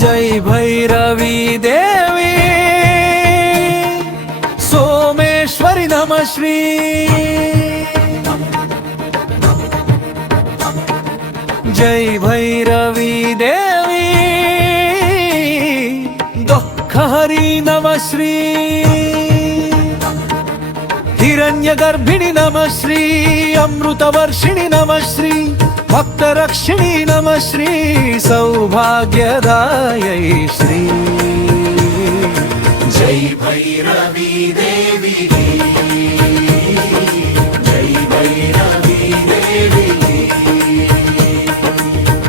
जय भैरवी देवी सोमेश्वरी नमः श्री जय भैरवी देवी दुःखहरी नमः श्री हिरण्यगर्भिणी नमः श्री अमृतवर्षिणी नमः श्री भक्तरक्षिणी नमः श्री सौभाग्यदायै श्री जय भैरवी देवी जय भैरवी देवी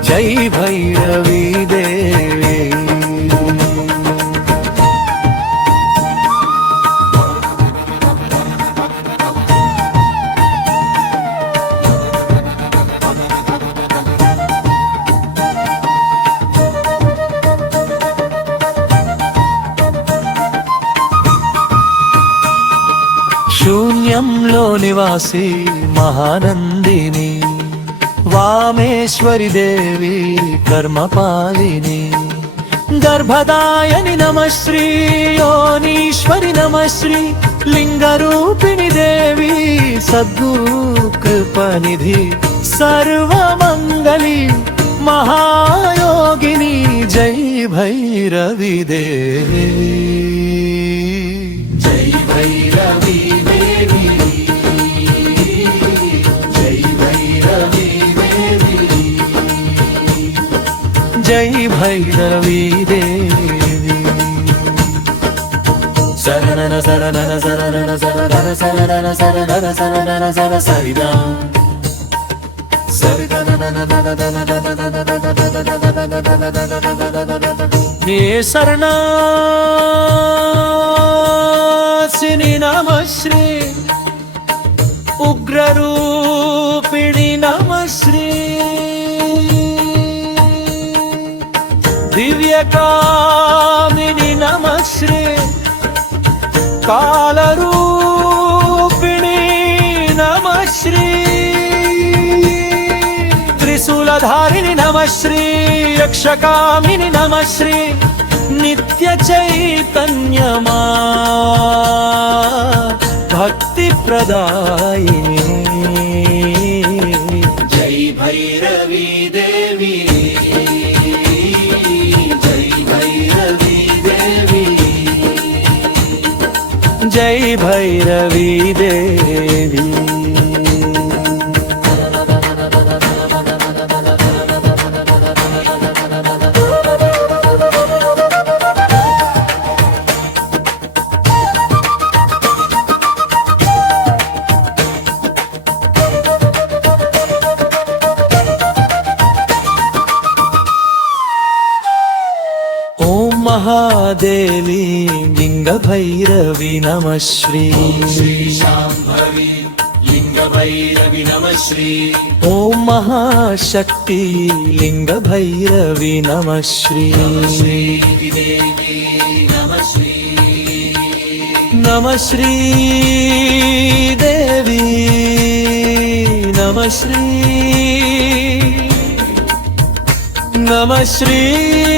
जय भैरवी देवी శూన్యంలో నివాసి మహానందిని వామేశ్వరి దేవి కర్మపాలిని గర్భదాయని నమశ్రీ యోనీశ్వరి నమశ్రీ లింగరూపిణి దేవి సద్గురు కృపనిధి సర్వమంగళి మహాయోగిని జై భైరవి దేవి जय भैरवी देवी जय भैरवी देवी जय भैरवी देवी शरणन शरणन शरणन शरणन शरणन शरणन शरणन शरण सरिदा हे शरणासिनी नमः श्री उग्ररूपिणी नमः श्री दिव्यकामिनी नमः श्री कालरूपिणी नमः श्री त्रिशूलधारिणी नमः श्री यक्षकामिनी नमः श्री नित्य चैतन्यमा भक्ति प्रदायिनी जय भैरवी देवी जय भैरवी देवी जय भैरवी देवी महादेवी लिंग भैरवी नमः श्री श्री शांभवी लिंग भैरवी नमः श्री ओम महाशक्ति लिंग भैरवी नमः श्री श्री देवी नमः श्री नमः श्री देवी नमः श्री नमः श्री